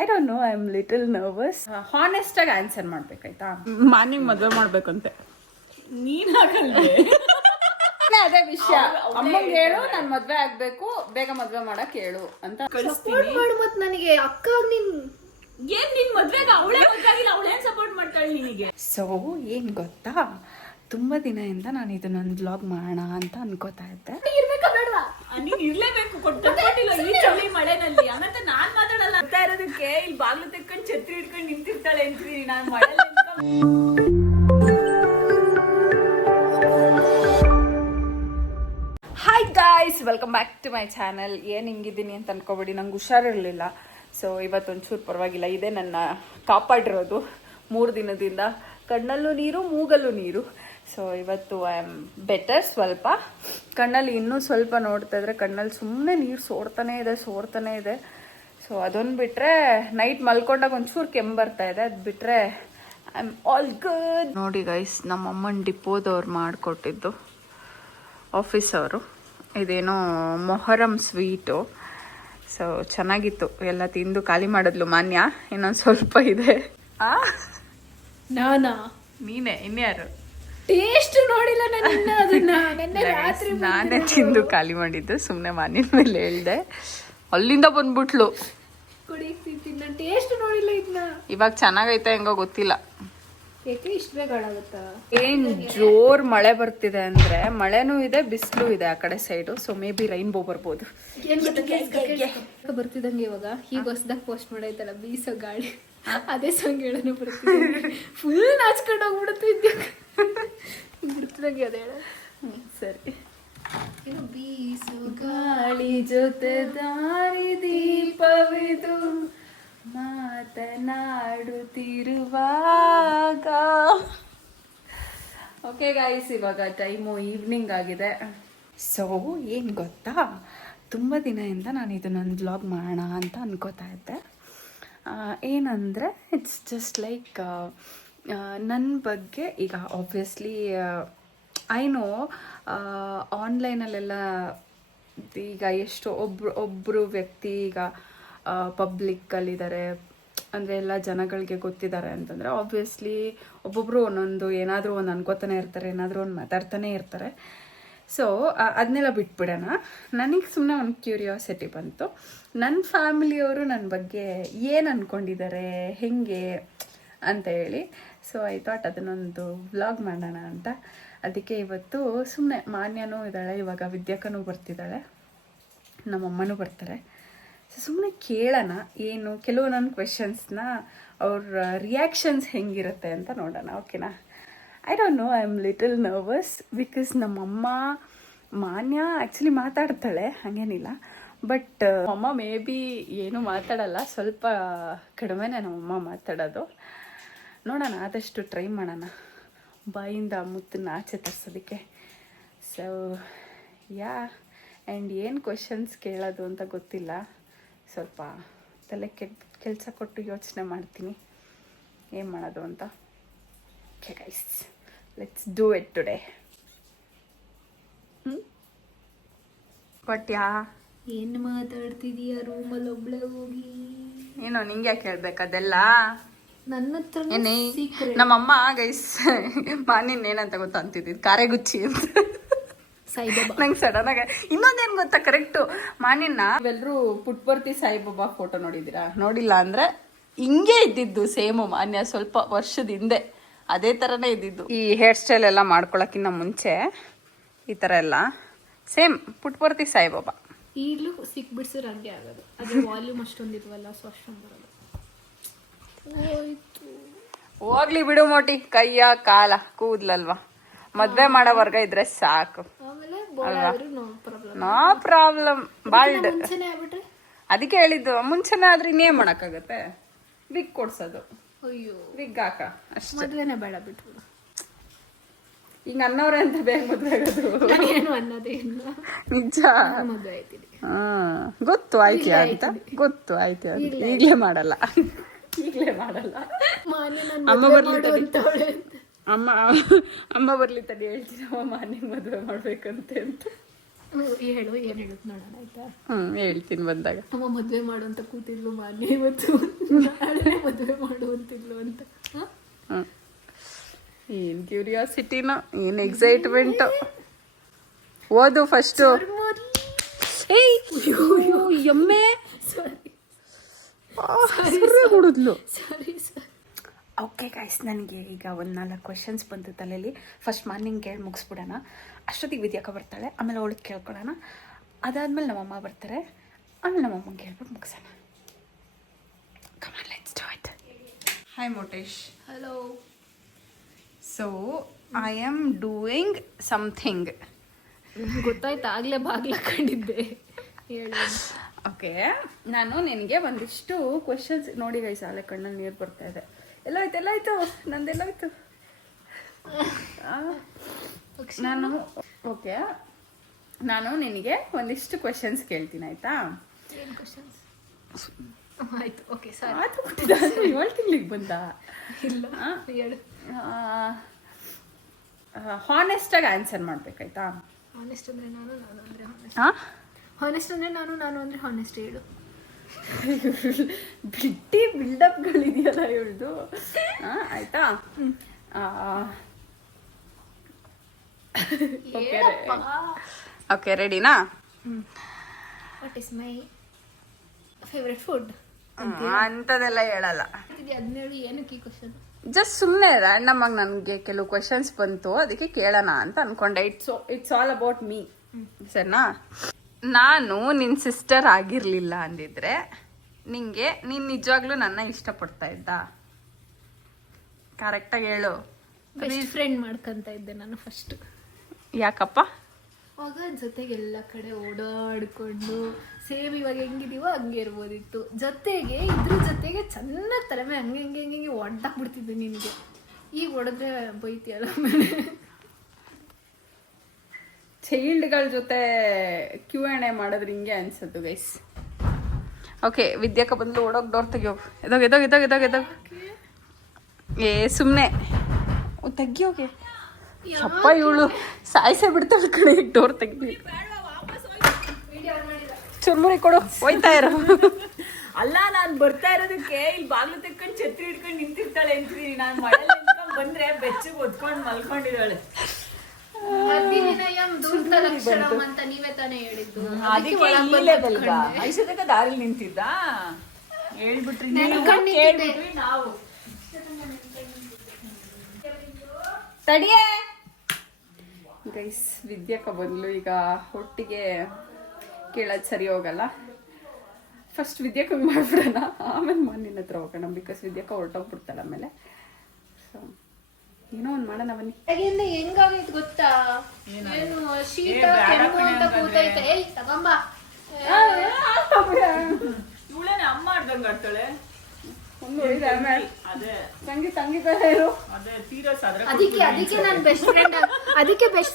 I don't know, I am little nervous. Honest ಆಗಿ answer ಮಾಡ್ಬೇಕಾಯ್ತಾ? Morning ಮದುವೆ ಮಾಡ್ಬೇಕಂತೆ. ನೀನ್ ಹಾಕಲ್ವೇ? ಅದೇ ವಿಷಯ. ಅಮ್ಮಂಗೆ ಹೇಳು ನಾನು ಮದ್ವೆ ಆಗ್ಬೇಕು, ಬೇಗ ಮದ್ವೆ ಮಾಡಕ್ ಹೇಳು ಅಂತ ಸಪೋರ್ಟ್ ಮಾಡು. ಮತ್ ನನಗೆ ಅಕ್ಕ ನೀನ್ ಏನ್ ನಿನ್ ಮದ್ವೆಗ ಅವಳೇ ಮದ್ವೆ ಆಗಿಲ್ಲ, ಅವಳೇನ್ ಸಪೋರ್ಟ್ ಮಾಡ್ತಾಳೆ ನಿನಗೆ? ಸೊ ಏನ್ ಗೊತ್ತಾ, ತುಂಬಾ ದಿನದಿಂದ ನಾನು ಇದನ್ನೊಂದು ವ್ಲಾಗ್ ಮಾಡೋಣ ಅಂತ ಅನ್ಕೋತಾ ಇದ್ದೆ. ಇರ್ಬೇಕಾ ಬೇಡವಾ? ನೀನ್ ಇರ್ಲೇಬೇಕು, ಕೊಟ್ಟಿಲ್ಲ ಈ ಚಳಿ ಮಳೆನಲ್ಲಿ. ಹಂಗಂತ ನಾನ್ ಮಾತಾಡಲ್ಲ ಅಂತ ಇರೋದಕ್ಕೆ ಇಲ್ಲಿ ಬಾಗ್ಲು ತೆಕ್ಕೊಂಡು ಛತ್ರಿ ಹಿಡ್ಕೊಂಡು ನಿಂತಿರ್ತಾಳೆ ಅಂತೀನಿ ನಾನು ಮಳೆ. Hi guys, welcome back to my channel. ಏನು ಹಿಂಗಿದ್ದೀನಿ ಅಂತ ಅನ್ಕೋಬೇಡಿ, ನಂಗೆ ಹುಷಾರಿರಲಿಲ್ಲ. ಸೊ ಇವತ್ತೊಂಚೂರು ಪರವಾಗಿಲ್ಲ. ಇದೇ ನನ್ನ ಕಾಪಾಡಿರೋದು 3 ದಿನದಿಂದ. ಕಣ್ಣಲ್ಲೂ ನೀರು, ಮೂಗಲ್ಲೂ ನೀರು. ಸೊ ಇವತ್ತು ಐ ಆಮ್ ಬೆಟರ್. ಸ್ವಲ್ಪ ಕಣ್ಣಲ್ಲಿ ಇನ್ನೂ ಸ್ವಲ್ಪ ನೋಡ್ತಾ ಇದ್ರೆ ಕಣ್ಣಲ್ಲಿ ಸುಮ್ಮನೆ ನೀರು ಸೋರ್ತಾನೆ ಇದೆ. ಸೊ ಅದೊಂದು ಬಿಟ್ಟರೆ ನೈಟ್ ಮಲ್ಕೊಂಡಾಗ ಒಂಚೂರು ಕೆಮ್ಮು ಬರ್ತಾ ಇದೆ. ಅದು ಬಿಟ್ಟರೆ ಐ ಆಮ್ ಆಲ್ ಗುಡ್. ನೋಡಿ ಗೈಸ್, ನಮ್ಮಮ್ಮನ ಡಿಪೋದವ್ರು ಮಾಡಿಕೊಟ್ಟಿದ್ದು ಆಫೀಸ್ ಅವರು. ಇದೇನೋ ಮೊಹರಂ ಸ್ವೀಟು. ಸೊ ಚೆನ್ನಾಗಿತ್ತು. ಎಲ್ಲ ತಿಂದು ಖಾಲಿ ಮಾಡಿದ್ಲು ಮಾನ್ಯ. ಇನ್ನೊಂದು ಸ್ವಲ್ಪ ಇದೆ. ನಾನಾ? ನೀನೇ, ಇನ್ಯಾರು? ಟೇಸ್ಟ್ ನೋಡಿಲ್ಲ ನಾನು ಅದನ್ನ. ನೆನ್ನೆ ರಾತ್ರಿ ನಾನೇ ತಿಂದು ಖಾಲಿ ಮಾಡಿದ್ದು. ಸುಮ್ಮನೆ ಮಾನ್ಯನ ಮೇಲೆ ಹೇಳ್ದೆ, ಅಲ್ಲಿಂದ ಬಂದ್ಬಿಟ್ಲು. ಕುಡಿತಿದ್ದೀನಿ. ನಾನು ಟೇಸ್ಟ್ ನೋಡಿಲ್ಲ ಇದನ್ನ. ಇವಾಗ ಚೆನ್ನಾಗೈತೆ ಹೆಂಗೋ ಗೊತ್ತಿಲ್ಲ. ಯಾಕೆ ಇಷ್ಟು ಬೇಗ ಹಾಳಾಗುತ್ತಾ? ಏನ್ ಜೋರ್ ಮಳೆ ಬರ್ತಿದೆ ಅಂದ್ರೆ, ಮಳೆನೂ ಇದೆ ಬಿಸಿಲು ಇದೆ ಆ ಕಡೆ side. So may be rainbow ಬರ್ಬೋದು. ಬರ್ತಿದಂಗೆ ಇವಾಗ ಈಗ ಹೊಸದಾಗ ಪೋಸ್ಟ್ ಮಾಡೈತಲ್ಲ ಬೀಸೋ ಗಾಳಿ, ಅದೇ ಸಾಂಗ್ ಹೇಳೋಣ ಬರ್ತಿದ್ದೆ. ಫುಲ್ ನಾಚ್ಕೊಂಡು ಹೋಗ್ಬಿಡುತ್ತೆ ಇದ್ದಾಗ ಬಿಡ್ತಿದಂಗೆ ಅದೇ ಹೇಳ. ಸರಿ. ಬೀಸೋ ಗಾಳಿ ಜೊತೆ ದಾರಿ ದೀಪವಿದು ಮಾತನಾಡುತ್ತಿರುವಾಗ. ಓಕೆ ಗಾಯ್ಸ್, ಇವಾಗ ಟೈಮು ಈವ್ನಿಂಗ್ ಆಗಿದೆ. ಸೊ ಏನು ಗೊತ್ತಾ, ತುಂಬ ದಿನದಿಂದ ನಾನು ಇದನ್ನೊಂದು ವ್ಲಾಗ್ ಮಾಡೋಣ ಅಂತ ಅನ್ಕೋತಾ ಇದ್ದೆ. ಏನಂದರೆ ಇಟ್ಸ್ ಜಸ್ಟ್ ಲೈಕ್ ನನ್ನ ಬಗ್ಗೆ. ಈಗ ಆಬ್ವಿಯಸ್ಲಿ ಐ ನೋ ಆನ್ಲೈನಲ್ಲೆಲ್ಲ ಈಗ ಎಷ್ಟು ಒಬ್ಬರು ವ್ಯಕ್ತಿ ಈಗ ಪಬ್ಲಿಕ್ಕಲ್ಲಿದ್ದಾರೆ ಅಂದರೆ ಎಲ್ಲ ಜನಗಳಿಗೆ ಗೊತ್ತಿದ್ದಾರೆ ಅಂತಂದರೆ ಆಬ್ವಿಯಸ್ಲಿ ಒಬ್ಬೊಬ್ಬರು ಒಂದೊಂದು ಏನಾದರೂ ಒಂದು ಅನ್ಕೋತಾನೆ ಇರ್ತಾರೆ, ಏನಾದರೂ ಒಂದು ಮಾತಾಡ್ತಾನೆ ಇರ್ತಾರೆ. ಸೊ ಅದನ್ನೆಲ್ಲ ಬಿಟ್ಬಿಡೋಣ. ನನಗೆ ಸುಮ್ಮನೆ ಒಂದು ಕ್ಯೂರಿಯಾಸಿಟಿ ಬಂತು, ನನ್ನ ಫ್ಯಾಮಿಲಿಯವರು ನನ್ನ ಬಗ್ಗೆ ಏನು ಅಂದ್ಕೊಂಡಿದ್ದಾರೆ, ಹೇಗೆ ಅಂತ ಹೇಳಿ. ಸೊ ಐ ಥಾಟ್ ಅದನ್ನೊಂದು ವ್ಲಾಗ್ ಮಾಡೋಣ ಅಂತ. ಅದಕ್ಕೆ ಇವತ್ತು ಸುಮ್ಮನೆ ಮಾನ್ಯನೂ ಇದ್ದಾಳೆ, ಇವಾಗ ವಿದ್ಯಾಕನೂ ಬರ್ತಿದ್ದಾಳೆ, ನಮ್ಮಮ್ಮನೂ ಬರ್ತಾರೆ. ಸೊ ಸುಮ್ಮನೆ ಕೇಳೋಣ ಏನು ಕೆಲವು ನನ್ನ ಕ್ವೆಶನ್ಸ್ನ, ಅವ್ರ ರಿಯಾಕ್ಷನ್ಸ್ ಹೆಂಗಿರುತ್ತೆ ಅಂತ ನೋಡೋಣ. ಓಕೆನಾ? I don't know, I am little nervous because ನಮ್ಮಮ್ಮ ಮಾನ್ಯ ಆ್ಯಕ್ಚುಲಿ ಮಾತಾಡ್ತಾಳೆ, ಹಾಗೇನಿಲ್ಲ. ಬಟ್ ಅಮ್ಮ ಮೇ ಬಿ ಏನೂ ಮಾತಾಡಲ್ಲ, ಸ್ವಲ್ಪ ಕಡಿಮೆನೇ ನಮ್ಮಮ್ಮ ಮಾತಾಡೋದು. ನೋಡೋಣ, ಆದಷ್ಟು ಟ್ರೈ ಮಾಡೋಣ ಬಾಯಿಂದ ಮುತ್ತನ್ನ ಆಚೆ ತರಿಸೋದಕ್ಕೆ. ಸೊ ಯಾ, ಆ್ಯಂಡ್ ಏನು ಕ್ವೆಶನ್ಸ್ ಕೇಳೋದು ಅಂತ ಗೊತ್ತಿಲ್ಲ. ಸ್ವಲ್ಪ ತಲೆ ಕೆಲಸ ಕೊಟ್ಟು ಯೋಚನೆ ಮಾಡ್ತೀನಿ ಏನು ಮಾಡೋದು ಅಂತ. Okay guys, let's do it today. But ಏನು ಮಾತಾಡ್ತಿದೀಯ ರೂಮಲ್ಲಿ ಒಬ್ಳೆ ಹೋಗಿ? ಏನೋ ನಿಂಗೆ ಯಾಕೆ ಹೇಳ್ಬೇಕು ಅದೆಲ್ಲ? ನನ್ನ ಹತ್ರ ಏನೇ ನಮ್ಮಮ್ಮ ಗೈಸ್ ಮಾನಿನ್ ಏನಂತ ಗೊತ್ತಾ ಅಂತಿದ್ದು, ಕಾರೆಗುಚ್ಚಿ ಅಂತ. ಸಾಯಿಬಾಬಾ. ನಂಗೆ ಸಡನ್ ಆಗಿ ಇನ್ನೊಂದೇನು ಗೊತ್ತಾ, ಕರೆಕ್ಟು ಮಾನಿನ ಇವೆಲ್ಲರೂ ಪುಟ್ಬರ್ತಿ ಸಾಯಿಬಾಬಾ ಫೋಟೋ ನೋಡಿದ್ದೀರಾ? ನೋಡಿಲ್ಲ ಅಂದರೆ ಹಿಂಗೆ ಇದ್ದಿದ್ದು ಸೇಮು ಮಾನ್ಯ, ಸ್ವಲ್ಪ ವರ್ಷದ ಹಿಂದೆ ಅದೇ ಥರನೇ ಇದ್ದಿದ್ದು. ಈ ಹೇರ್ ಸ್ಟೈಲ್ ಎಲ್ಲ ಮಾಡ್ಕೊಳಕ್ಕಿಂತ ಮುಂಚೆ ಈ ಥರ ಎಲ್ಲ ಸೇಮ್ ಪುಟ್ಬರ್ತಿ ಸಾಯಿಬಾಬಾ. ಈಗಲೂ ಸಿಕ್ಬಿಡ್ಸಿದ್ರೆ ಹಂಗೆ ಆಗೋದು. ಅದ್ರ ವಾಲ್ಯೂಮ್ ಅಷ್ಟೊಂದಿಲ್ವಲ್ಲ, ಸೊ ಅಷ್ಟೊಂದು ಬರೋದು. ಹೋಗ್ಲಿ ಬಿಡು ಮೋಟಿ, ಕೈಯ ಕಾಲ ಕೂದ್ಲಲ್ವಾ, ಮದ್ವೆ ಮಾಡೋ ವರ್ಗ ಇದ್ರೆ ಸಾಕು. ಆಮೇಲೆ ನೋ ಪ್ರಾಬ್ಲಮ್. ಬಾಲ್ಡ್ ಮುಂಚೆನೆ ಆಗ್ಬಿಟ್ರೆ ಅದಕ್ಕೆ ಹೇಳಿದ್ದು, ಮುಂಚೆನೇ ಆದ್ರೆ ಇನ್ನೇನ್ ಮಾಡಕ್ಕಾಗತ್ತೆ, ವಿಗ್ ಕೊಡ್ಸೋದು. ಅಯ್ಯೋ, ವಿಗ್ ಹಾಕ ಅಷ್ಟೇ. ಮದ್ವೆನೇ ಬೇಡ ಬಿಟ್ಬಿಡು. ಈಗ ನನ್ನವ್ರೆ ಅಂತ ಬೇಗ ಮದ್ವೆ ಆಗೋದು ಏನು ಅನ್ನೋದೇ ಇಲ್ಲ. ನಿಜ. ಮದ್ವೆ ಆಯ್ತೀನಿ. ಗೊತ್ತು ಆಯ್ಕೆ ಅಂತ, ಗೊತ್ತು ಆಯ್ಕೆ ಅಂತ. ಈಗ್ಲೇ ಮಾಡಲ್ಲ, ಈಗಲೇ ಮಾಡಲ್ಲ. ಅಮ್ಮ ಬರ್ಲಿ ತಡಿ, ಅಮ್ಮ ಬರ್ಲಿ ತಡಿ ಹೇಳ್ತೀನಿ. ಅಮ್ಮ ಮಾನಿಗೆ ಮದುವೆ ಮಾಡ್ಬೇಕಂತೆ ಅಂತ. ಹೇಳು ಏನು ಹೇಳುತ್ತೆ ನೋಡೋಣ ಆಯ್ತಾ. ಹೇಳ್ತೀನಿ ಬಂದಾಗ. ಅಮ್ಮ ಮದುವೆ ಮಾಡು ಅಂತ ಕೂತಿದ್ಲು ಮಾನ್ಯ ಇವತ್ತು, ನಾಳೆ ಮದುವೆ ಮಾಡು ಅಂತಿದ್ಲು ಅಂತ. ಏನು ಕ್ಯೂರಿಯಾಸಿಟಿನ, ಏನು ಎಕ್ಸೈಟ್ಮೆಂಟ್. ಓದು ಫಸ್ಟು. ಎಮ್ಮೆ ಕುಡಿದ್ಲು. ಸರಿ ಸರ್. ಓಕೆ ಗೈಸ್, ನನಗೆ ಈಗ ಒಂದು 4 ಕ್ವೆಶನ್ಸ್ ಬಂತು ತಲೆಯಲ್ಲಿ. ಫಸ್ಟ್ ಮಾರ್ನಿಂಗ್ ಕೇಳಿ ಮುಗಿಸ್ಬಿಡೋಣ. ಅಷ್ಟೊತ್ತಿಗೆ ವಿದ್ಯಾಕ ಬರ್ತಾಳೆ, ಆಮೇಲೆ ಅವಳಿಗೆ ಕೇಳ್ಕೊಳ್ಳೋಣ. ಅದಾದಮೇಲೆ ನಮ್ಮಮ್ಮ ಬರ್ತಾರೆ, ಆಮೇಲೆ ನಮ್ಮಮ್ಮಂಗೆ ಹೇಳ್ಬಿಟ್ಟು ಮುಗಿಸೋಣ. Come on, let's do it. Hi Motesh. Hello. So I am doing something. ಗೊತ್ತಾಯ್ತು, ಆಗಲೇ ಬಾಗ್ಲಾಕೊಂಡಿದ್ದೆ. ಹೇಳು. ಓಕೆ, ನಾನು ನಿನಗೆ ಒಂದಿಷ್ಟು ಕ್ವೆಶನ್ಸ್ ನೋಡಿ ಗೈಸ್, ಆಲೆ ಕಣ್ಣಲ್ಲಿ ನೀರು ಬರ್ತಾ ಇದೆ. ಎಲ್ಲಾಯ್ತು ನಂದೆಲ್ಲಾಯ್ತು. ನಾನು ನಿನಗೆ ಒಂದಿಷ್ಟು ಕ್ವೆಶನ್ಸ್ ಕೇಳ್ತೀನಿ, ಆಯ್ತಾ? ಏನು ಕ್ವಶನ್ಸ್? ಆಯ್ತು, ಓಕೆ ಸರ್. ಆಯ್ತು, 7 ತಿಂಗಳಿಗೆ ಬಂದ. ಇಲ್ಲ ಹೇಳು. ಹಾನೆಸ್ಟಾಗಿ ಆನ್ಸರ್ ಮಾಡ್ಬೇಕಾಯ್ತಾ? ಹಾನೆಸ್ಟ್ ಅಂದರೆ ನಾನು ಅಂದರೆ ಹಾನೆಸ್ಟ್. ಹಾಂ, ಹಾನೆಸ್ಟ್ ಅಂದರೆ ನಾನು ಅಂದರೆ ಹಾನೆಸ್ಟ್. ಹೇಳು. ಬಿಟ್ಟಿ ಬಿಲ್ಡಪ್ಗಳಿದೆಯಲ್ಲ ಇವಳ್ದು. ಆಯ್ತಾ? ಓಕೆ, ರೆಡಿನಾ? What is my favourite food ಅಂಥದ್ದೆಲ್ಲ ಹೇಳಲ್ಲ. 17 ಏನಕ್ಕೆ ಈ ಕ್ವಶನ್? ಜಸ್ಟ್ ಸುಮ್ಮನೆ ರ್ಯಾಂಡಮ್ ಆಗಿ ನನಗೆ ಕೆಲವು ಕ್ವೆಶನ್ಸ್ ಬಂತು, ಅದಕ್ಕೆ ಕೇಳೋಣ ಅಂತ ಅನ್ಕೊಂಡೆ. ಇಟ್ಸ್ ಆಲ್ ಅಬೌಟ್ ಮೀ, ಸರಿನಾ? ನಾನು ನಿನ್ನ ಸಿಸ್ಟರ್ ಆಗಿರಲಿಲ್ಲ ಅಂದಿದ್ರೆ ನೀನು ನಿಜವಾಗ್ಲೂ ನನ್ನ ಇಷ್ಟಪಡ್ತಾ ಇದ್ದ? ಕರೆಕ್ಟಾಗಿ ಹೇಳು. ಬೆಸ್ಟ್ ಫ್ರೆಂಡ್ ಮಾಡ್ಕೊಂತ ಇದ್ದೆ ನಾನು ಫಸ್ಟ್. ಯಾಕಪ್ಪ? ಆಗ ಜೊತೆಗೆ ಎಲ್ಲ ಕಡೆ ಓಡಾಡ್ಕೊಂಡು ಸೇಮ್ ಇವಾಗ ಹೆಂಗಿದೀವೋ ಹಂಗೆ ಇರ್ಬೋದಿತ್ತು. ಜೊತೆಗೆ ಇದ್ರ ಜೊತೆಗೆ ಚೆನ್ನಾಗಿ ತಲೆಮೆ ಹಂಗೆ ಒಡ್ಡಾಕ್ಬಿಡ್ತಿದ್ದೆ ನಿನಗೆ. ಈಗ ಹೊಡೆದ್ರೆ ಬೈತಿಯಲ್ಲ ಆಮೇಲೆ. ಚೈಲ್ಡ್ಗಳ ಜೊತೆ Q&A ಮಾಡಿದ್ರೆ ಹಿಂಗೆ ಅನ್ಸತ್ತು ಗೈಸ್. ಓಕೆ, ವಿದ್ಯಾಕ ಬಂದು ಓಡೋಗಿ ಡೋರ್ ತೆಗಿಯೋ. ಎದೋಗ ಏ ಸುಮ್ಮನೆ ತೆಗಿಯೋಗೆ. ಅಪ್ಪ ಇವಳು ಸಾಯಿಸೇ ಬಿಡ್ತಾಳೆ ಕಡೆ. ಡೋರ್ ತೆಗ್ದಿ, ಚುರ್ಮುರಿ ಕೊಡು, ಹೋಯ್ತಾ ಇರೋ. ಅಲ್ಲ, ನಾನು ಬರ್ತಾ ಇರೋದಕ್ಕೆ ಇಲ್ಲಿ ಬಾಗ್ಲು ತೆಕ್ಕೊಂಡು ಛತ್ರಿ ಹಿಡ್ಕೊಂಡು ನಿಂತಿರ್ತಾಳೆ ಅಂತೀನಿ. ನಾನು ಮಳೆ ಬಂದ್ರೆ ಬೆಚ್ಚಿಗೆ ಒದ್ಕೊಂಡು ಮಲ್ಕೊಂಡಿದ್ದಾಳೆ. ಅಂತ ನೀವೇ ತಾನೇ ಹೇಳಿದ್ದು. ಅದಕ್ಕೆ ಐಶ್ವರ್ಯಕ ದಾರಿಲಿ ನಿಂತಿದ್ದ ಹೇಳ್ಬಿಟ್ರಿ ನಾವು. ತಡಿಯೇ ಗೈಸ್, ವಿದ್ಯಾಕ ಬಂದ್ಲು. ಈಗ ಒಟ್ಟಿಗೆ ಕೇಳೋದು ಸರಿ ಹೋಗಲ್ಲ. ಫಸ್ಟ್ ವಿದ್ಯಾಕ ಮಾಡ್ಬಿಡೋಣ, ಆಮೇಲೆ ನಿನ್ನ ಹತ್ರ ಹೋಗೋಣ. ಬಿಕಾಸ್ ವಿದ್ಯಾಕ ಹೊರಟೋಗ್ಬಿಡ್ತಾಳೆ ಆಮೇಲೆ. ಸೊ ಏನೋ ಒಂದು ಮಾಡೋಣ ಬನ್ನಿ. ಹೆಂಗಾಗೈತೆ ಗೊತ್ತಾ? ಏನು ಶೀತ ಕೆಮ್ಮು ಅಂತ ಕೂತೈತೆ. ಏಯ್ ತಗೊಂಬ. ಇವಳೇನೆ ಅಮ್ಮ ಆಡ್ದಂಗ ಆಡ್ತಾಳೆ. ಅದಕ್ಕೆ ನಾನು ಬೆಸ್ಟ್